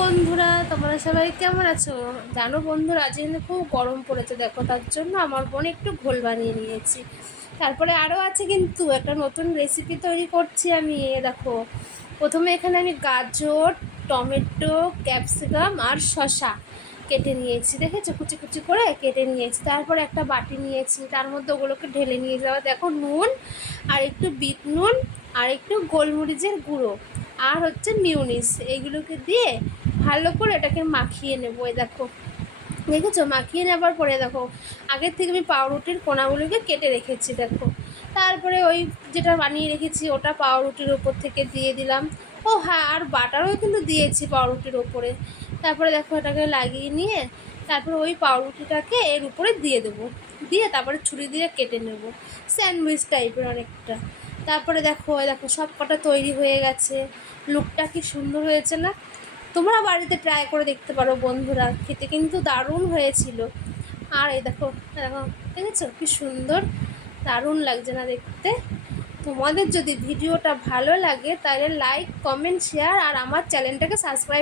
বন্ধুরা, তোমরা সবাই কেমন আছো? জানো বন্ধুরা, আজ কিন্তু খুব গরম পড়েছে। দেখো, তার জন্য আমার বোন একটু ঘোল বানিয়ে নিয়েছি। তারপরে আরও আছে, কিন্তু একটা নতুন রেসিপি তৈরি করছি আমি। দেখো, প্রথমে এখানে আমি গাজর, টমেটো, ক্যাপসিকাম আর শসা কেটে নিয়েছি। দেখেছো, কুচি কুচি করে কেটে নিয়েছি। তারপরে একটা বাটি নিয়েছি, তার মধ্যে ওগুলোকে ঢেলে নিয়ে যাওয়া। দেখো, নুন আর একটু বিট নুন আর একটু গোলমরিচের গুঁড়ো আর হচ্ছে মিউনিস, এইগুলোকে দিয়ে ভালো করে এটাকে মাখিয়ে নেবো। দেখো, দেখেছো, মাখিয়ে নেবার পরে দেখো, আগের থেকে আমি পাউরুটির কোনাগুলোকে কেটে রেখেছি। দেখো, তারপরে ওই যেটা বানিয়ে রেখেছি ওটা পাউরুটির ওপর থেকে দিয়ে দিলাম। ও হ্যাঁ, আর বাটারও কিন্তু দিয়েছি পাউরুটির ওপরে। তারপরে দেখো, এটাকে লাগিয়ে নিয়ে তারপরে ওই পাউরুটিটাকে এর উপরে দিয়ে দেবো, দিয়ে তারপরে ছুরি দিয়ে কেটে নেব, স্যান্ডউইচ টাইপের অনেকটা। তারপরে দেখো, দেখো সব কটা তৈরি হয়ে গেছে। লুকটা কি সুন্দর হয়েছে না? তোমরা বাড়িতে ট্রাই করে দেখতে পারো বন্ধুরা, খেতে কিন্তু দারুণ হয়েছিল। আর এই দেখো, দেখো, দেখেছো কি সুন্দর, দারুণ লাগছে না দেখতে? তোমাদের যদি ভিডিওটা ভালো লাগে তাহলে লাইক, কমেন্ট, শেয়ার আর আমার চ্যানেলটাকে সাবস্ক্রাইব